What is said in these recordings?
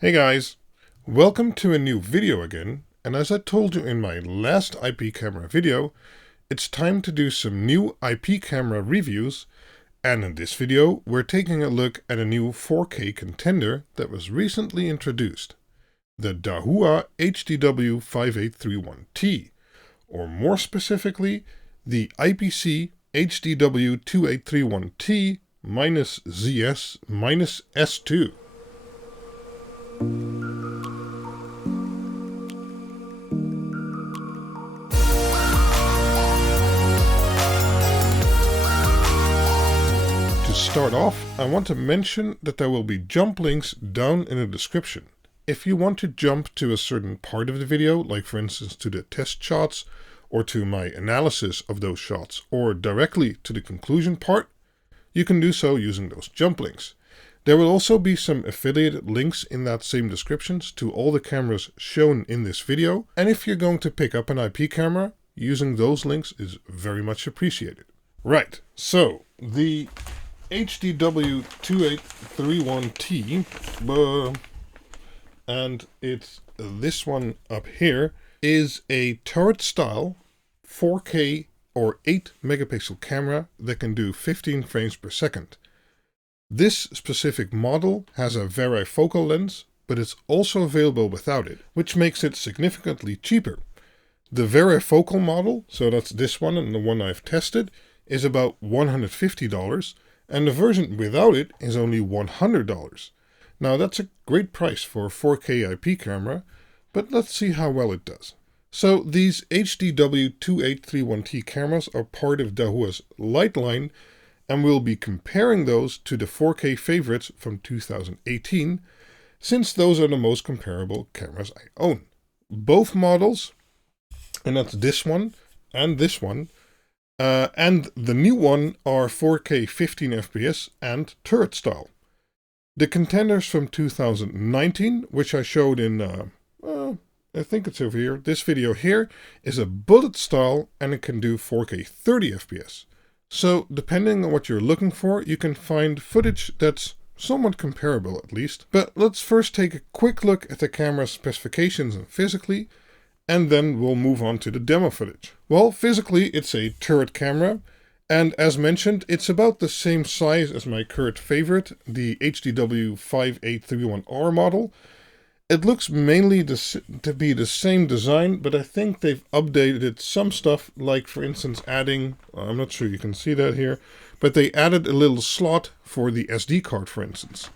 Hey guys, welcome to a new video again, and as I told you in my last IP camera video, it's time to do some new IP camera reviews, and in this video we're taking a look at a new 4K contender that was recently introduced, the Dahua HDW2831T, or more specifically, the IPC-HDW2831T-ZS-S2. To start off, I want to mention that there will be jump links down in the description. If you want to jump to a certain part of the video, like for instance to the test shots, or to my analysis of those shots, or directly to the conclusion part, you can do so using those jump links. There will also be some affiliated links in that same descriptions to all the cameras shown in this video, and if you're going to pick up an IP camera, using those links is very much appreciated. Right, so the HDW2831T, and it's this one up here, is a turret style 4K or 8 megapixel camera that can do 15 frames per second. This specific model has a varifocal lens, but it's also available without it, which makes it significantly cheaper. The varifocal model, so that's this one and the one I've tested, is about $150, and the version without it is only $100. Now that's a great price for a 4K IP camera, but let's see how well it does. So these HDW2831T cameras are part of Dahua's Lite line, and we'll be comparing those to the 4K favorites from 2018, since those are the most comparable cameras I own. Both models, and that's this one and this one, and the new one are 4K 15 FPS and turret style. The contenders from 2019, which I showed in, I think it's over here, this video here, is a bullet style and it can do 4K 30 FPS. So depending on what you're looking for, you can find footage that's somewhat comparable at least. But let's first take a quick look at the camera's specifications and physically, and then we'll move on to the demo footage. Well, physically it's a turret camera, and as mentioned, it's about the same size as my current favorite, the HDW5831R model. It looks mainly to be the same design, but I think they've updated some stuff, like for instance adding, I'm not sure you can see that here, but they added a little slot for the SD card, for instance.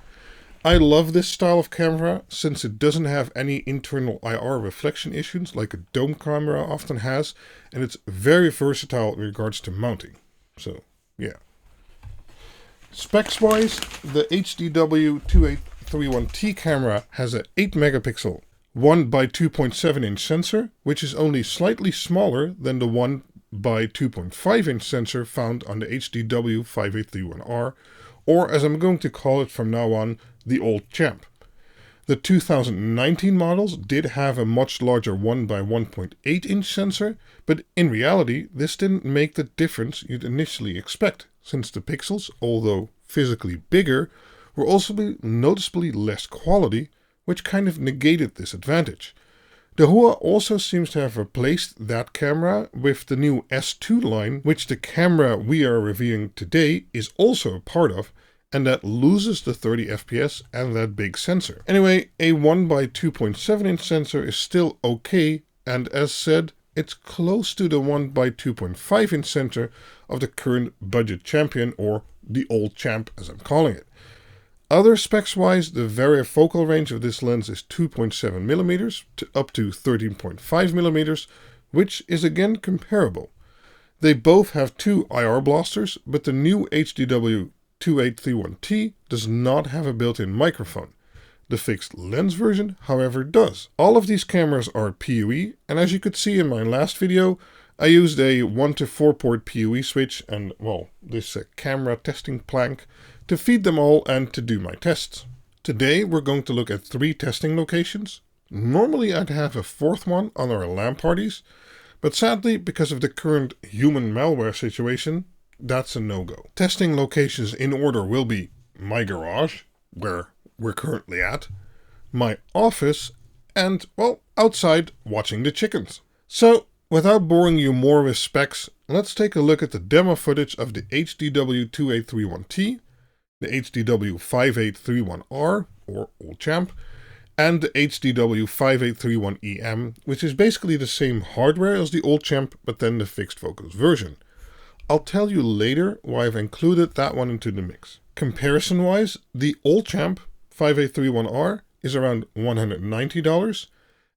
I love this style of camera since it doesn't have any internal IR reflection issues like a dome camera often has, and it's very versatile in regards to mounting. So, yeah. Specs-wise, the HDW2831T camera has an 8 megapixel 1 by 2.7 inch sensor, which is only slightly smaller than the 1 by 2.5 inch sensor found on the HDW5831R, or as I'm going to call it from now on, the old champ. The 2019 models did have a much larger 1 by 1.8 inch sensor, but in reality this didn't make the difference you'd initially expect, since the pixels, although physically bigger, were also noticeably less quality, which kind of negated this advantage. Dahua also seems to have replaced that camera with the new S2 line, which the camera we are reviewing today is also a part of, and that loses the 30 FPS and that big sensor. Anyway, a 1 by 2.7 inch sensor is still okay, and as said, it's close to the 1 by 2.5 inch sensor of the current budget champion, or the old champ as I'm calling it. Other specs wise, the varifocal range of this lens is 2.7 millimeters to up to 13.5 millimeters, which is again comparable. They both have two IR blasters, but the new HDW2831T does not have a built-in microphone. The fixed lens version, however, does. All of these cameras are PoE, and as you could see in my last video, I used a 1 to 4 port PoE switch and, well, this camera testing plank to feed them all and to do my tests. Today we're going to look at 3 testing locations. Normally I'd have a 4th one on our LAN parties, but sadly because of the current human malware situation, that's a no-go. Testing locations in order will be my garage, where we're currently at, my office, and, well, outside watching the chickens. So, without boring you more with specs, let's take a look at the demo footage of the HDW2831T, the HDW5831R, or Old Champ, and the HDW5831EM, which is basically the same hardware as the Old Champ, but then the fixed focus version. I'll tell you later why I've included that one into the mix. Comparison-wise, the Old Champ 5831R is around $190,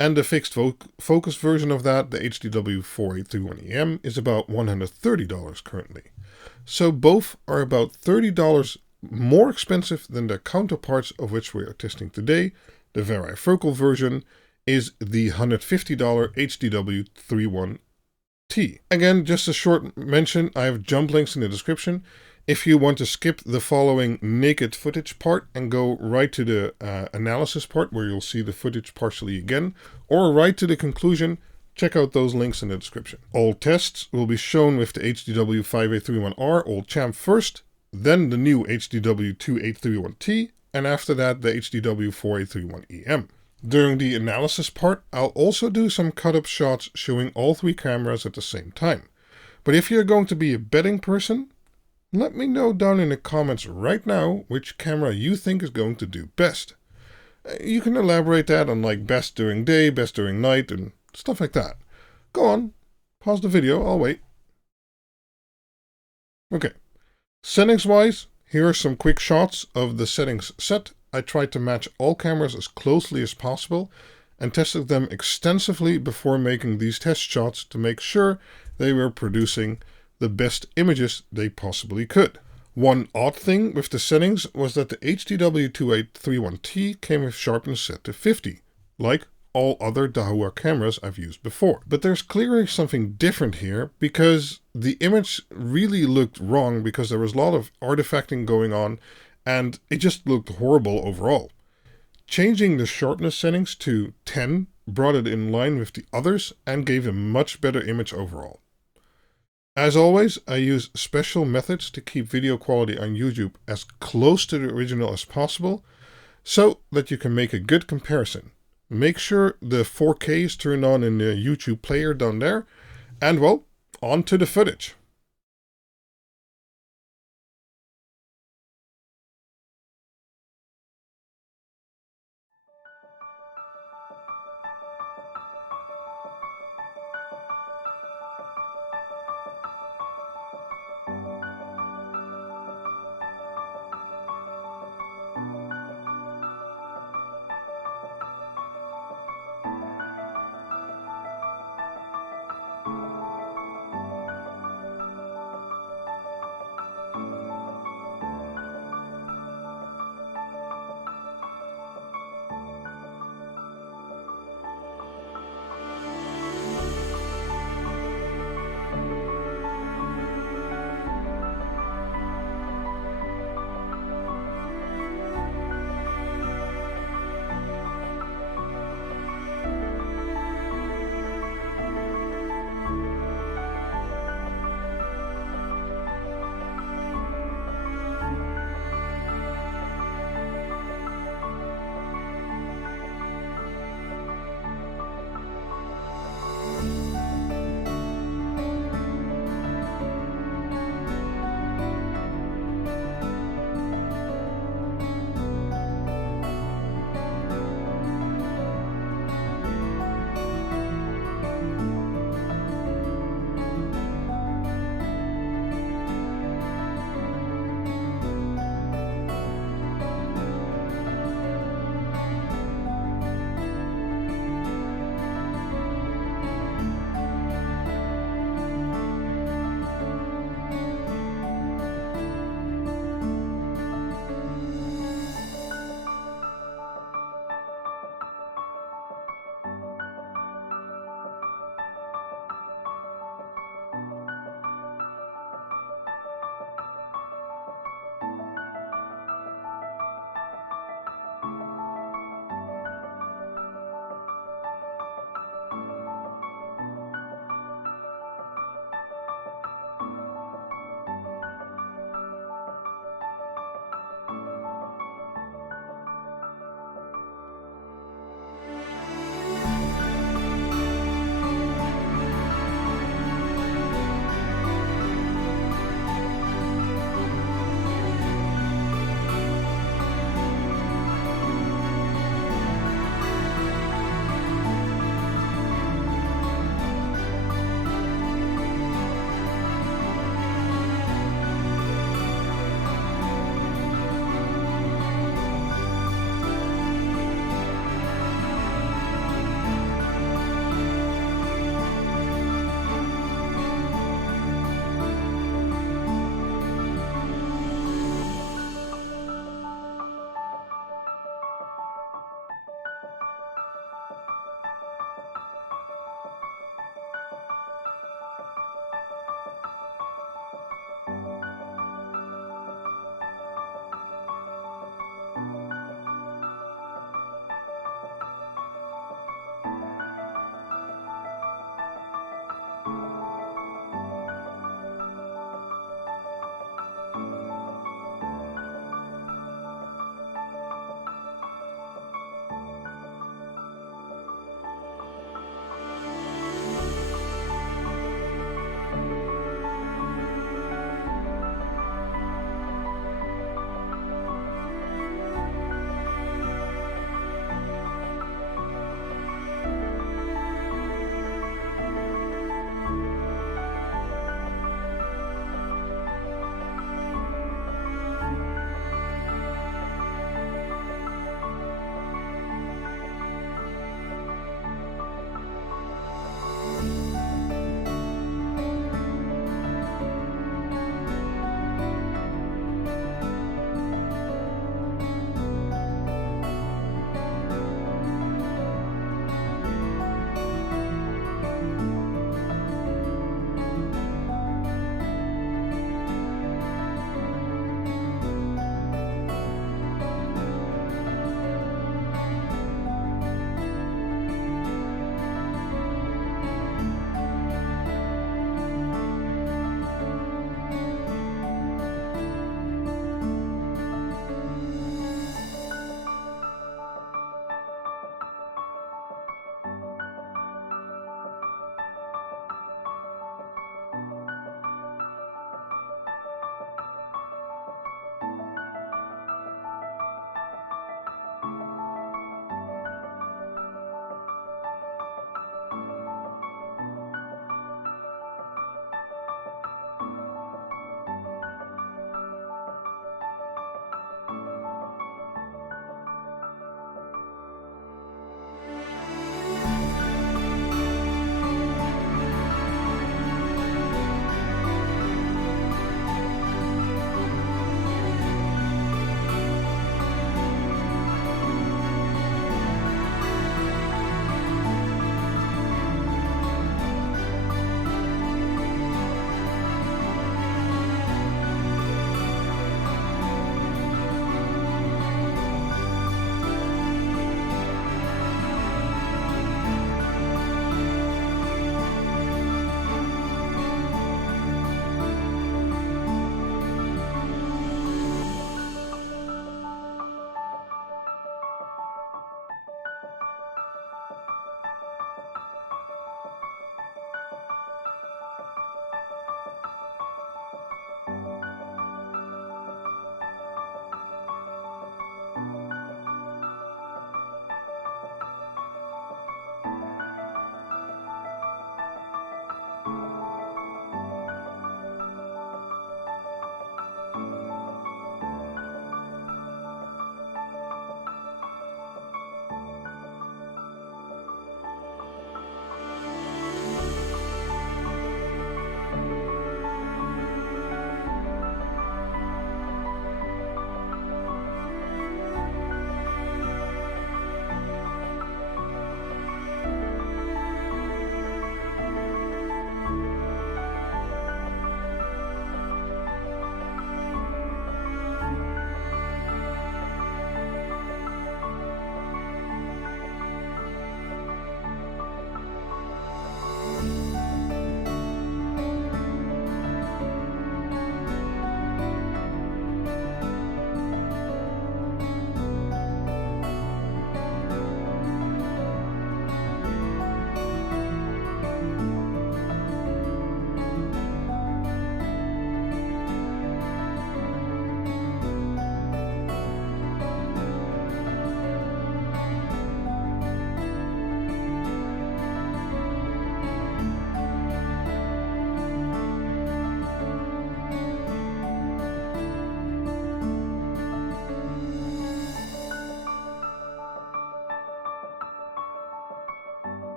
and the fixed focus version of that, the HDW4831EM, is about $130 currently. So both are about $30 more expensive than their counterparts, of which we are testing today. The varifocal version is the $150 HDW31T. Again, just a short mention, I have jump links in the description. If you want to skip the following naked footage part and go right to the analysis part where you'll see the footage partially again, or right to the conclusion, check out those links in the description. All tests will be shown with the HDW5831R Old Champ first, then the new HDW2831T, and after that the HDW4831EM. During the analysis part, I'll also do some cut-up shots showing all three cameras at the same time. But if you're going to be a betting person, let me know down in the comments right now which camera you think is going to do best. You can elaborate that on like best during day, best during night, and stuff like that. Go on, pause the video, I'll wait. Okay, settings-wise, here are some quick shots of the settings set. I tried to match all cameras as closely as possible and tested them extensively before making these test shots to make sure they were producing the best images they possibly could. One odd thing with the settings was that the HDW2831T came with sharpness set to 50, like all other Dahua cameras I've used before. But there's clearly something different here because the image really looked wrong because there was a lot of artifacting going on and it just looked horrible overall. Changing the sharpness settings to 10 brought it in line with the others and gave a much better image overall. As always, I use special methods to keep video quality on YouTube as close to the original as possible so that you can make a good comparison. Make sure the 4K is turned on in the YouTube player down there, and well, on to the footage.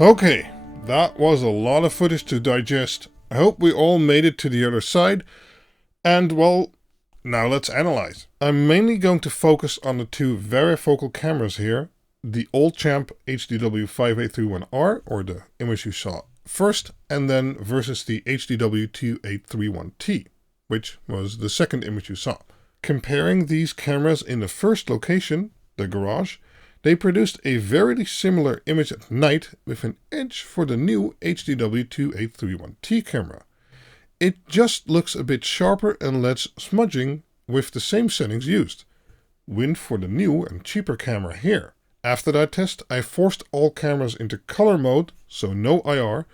Okay, that was a lot of footage to digest. I hope we all made it to the other side. And well, now let's analyze. I'm mainly going to focus on the two varifocal cameras here. The old champ HDW2831R, or the image you saw first, and then versus the HDW2831T, which was the second image you saw. Comparing these cameras in the first location, the garage, they produced a very similar image at night with an edge for the new HDW2831T camera. It just looks a bit sharper and less smudging with the same settings used. Win for the new and cheaper camera here. After that test, I forced all cameras into color mode, so no IR,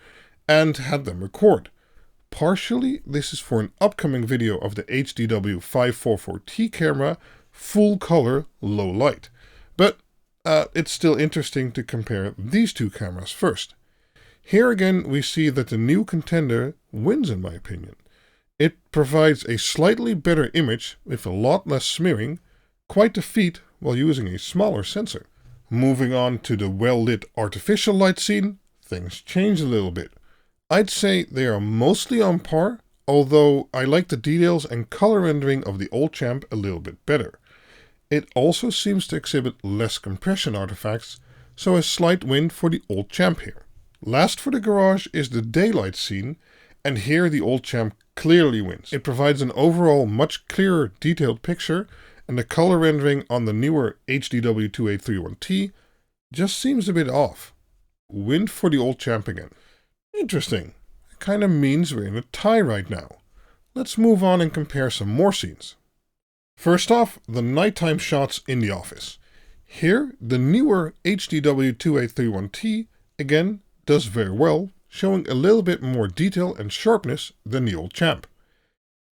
and had them record. Partially, this is for an upcoming video of the HDW544T camera, full color, low light. But it's still interesting to compare these two cameras first. Here again we see that the new contender wins in my opinion. It provides a slightly better image with a lot less smearing, quite a feat while using a smaller sensor. Moving on to the well-lit artificial light scene, things change a little bit. I'd say they are mostly on par, although I like the details and color rendering of the old champ a little bit better. It also seems to exhibit less compression artifacts, so a slight win for the old champ here. Last for the garage is the daylight scene, and here the old champ clearly wins. It provides an overall much clearer detailed picture, and the color rendering on the newer HDW2831T just seems a bit off. Win for the old champ again. Interesting. It kind of means we're in a tie right now. Let's move on and compare some more scenes. First off, the nighttime shots in the office. Here, the newer HDW2831T, again, does very well, showing a little bit more detail and sharpness than the old champ.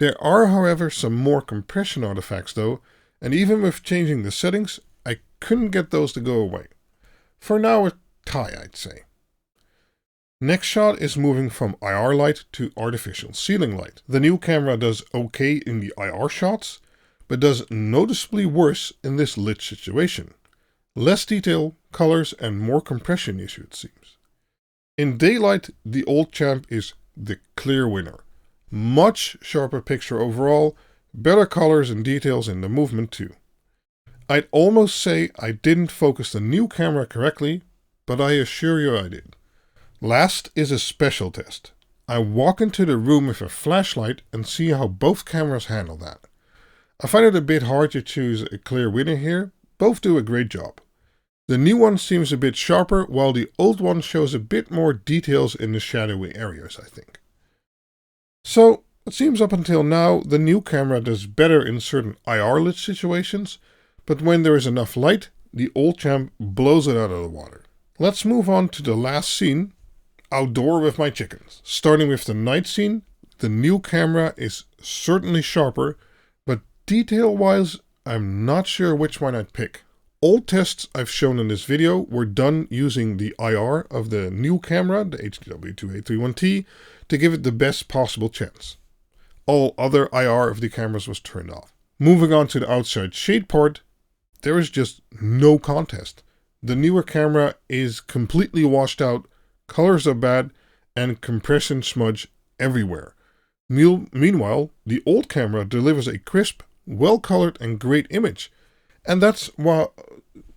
There are, however, some more compression artifacts though, and even with changing the settings, I couldn't get those to go away. For now, a tie, I'd say. Next shot is moving from IR light to artificial ceiling light. The new camera does okay in the IR shots, but does noticeably worse in this lit situation. Less detail, colors, and more compression issue it seems. In daylight, the old champ is the clear winner. Much sharper picture overall, better colors and details in the movement too. I'd almost say I didn't focus the new camera correctly, but I assure you I did. Last is a special test. I walk into the room with a flashlight and see how both cameras handle that. I find it a bit hard to choose a clear winner here. Both do a great job. The new one seems a bit sharper, while the old one shows a bit more details in the shadowy areas, I think. So, it seems up until now, the new camera does better in certain IR lit situations, but when there is enough light, the old champ blows it out of the water. Let's move on to the last scene, outdoor with my chickens. Starting with the night scene, the new camera is certainly sharper, but detail-wise, I'm not sure which one I'd pick. All tests I've shown in this video were done using the IR of the new camera, the HDW2831T, to give it the best possible chance. All other IR of the cameras was turned off. Moving on to the outside shade part, there is just no contest. The newer camera is completely washed out, colors are bad, and compression smudge everywhere. Meanwhile, the old camera delivers a crisp, well-colored and great image. And that's why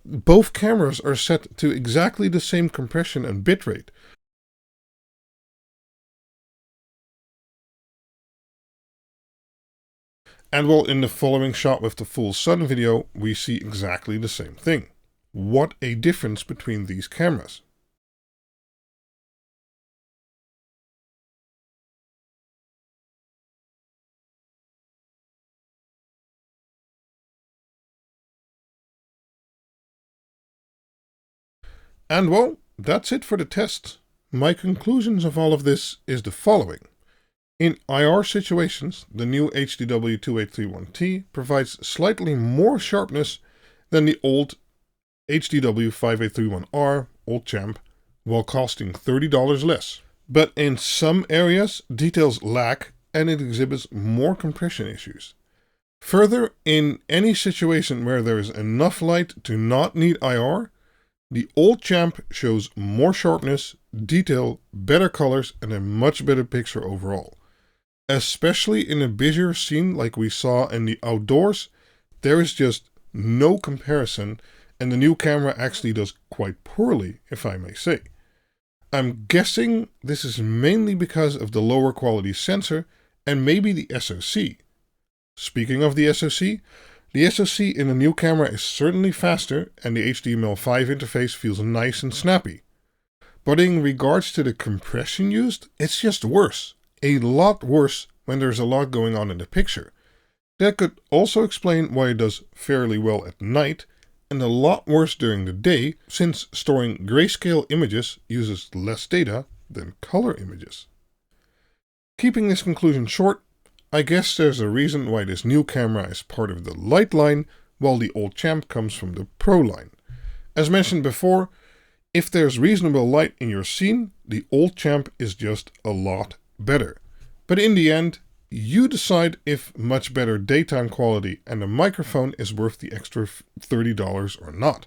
both cameras are set to exactly the same compression and bitrate. And well, in the following shot with the full sun video, we see exactly the same thing. What a difference between these cameras. And well, that's it for the test. My conclusions of all of this is the following. In IR situations, the new HDW2831T provides slightly more sharpness than the old HDW5831R, old champ, while costing $30 less. But in some areas, details lack and it exhibits more compression issues. Further, in any situation where there is enough light to not need IR, The old champ shows more sharpness, detail, better colors, and a much better picture overall. Especially in a busier scene like we saw in the outdoors, there is just no comparison, and the new camera actually does quite poorly, if I may say. I'm guessing this is mainly because of the lower quality sensor and maybe the SoC. Speaking of the SoC in the new camera is certainly faster, and the HTML5 interface feels nice and snappy. But in regards to the compression used, it's just worse. A lot worse when there's a lot going on in the picture. That could also explain why it does fairly well at night, and a lot worse during the day, since storing grayscale images uses less data than color images. Keeping this conclusion short, I guess there's a reason why this new camera is part of the Lite line, while the old champ comes from the Pro line. As mentioned before, if there's reasonable light in your scene, the old champ is just a lot better. But in the end, you decide if much better daytime quality and a microphone is worth the extra $30 or not.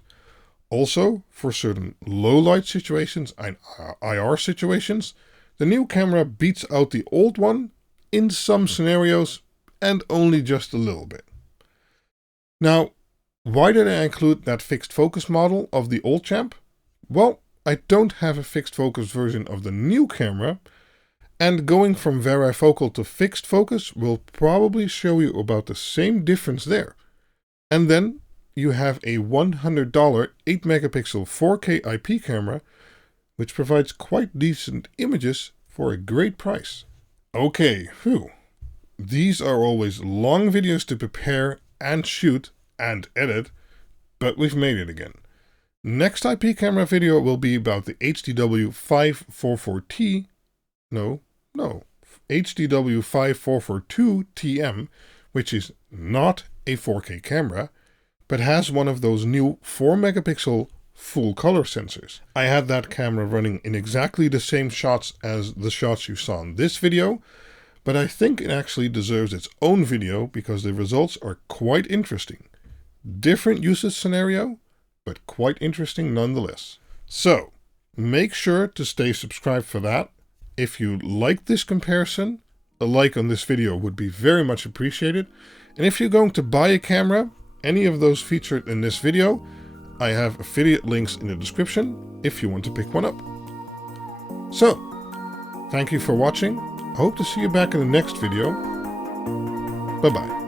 Also, for certain low light situations and IR situations, the new camera beats out the old one in some scenarios, and only just a little bit. Now, why did I include that fixed focus model of the old champ? Well, I don't have a fixed focus version of the new camera, and going from varifocal to fixed focus will probably show you about the same difference there. And then you have a $100 8 megapixel 4K IP camera, which provides quite decent images for a great price. Okay, these are always long videos to prepare and shoot and edit, but we've made it again. Next IP camera video will be about the HDW544T, HDW5442TM, which is not a 4K camera, but has one of those new 4 megapixel full color sensors. I had that camera running in exactly the same shots as the shots you saw in this video, but I think it actually deserves its own video because the results are quite interesting. Different usage scenario, but quite interesting nonetheless. So, make sure to stay subscribed for that. If you like this comparison, a like on this video would be very much appreciated. And if you're going to buy a camera, any of those featured in this video, I have affiliate links in the description if you want to pick one up. So, thank you for watching. I hope to see you back in the next video. Bye-bye.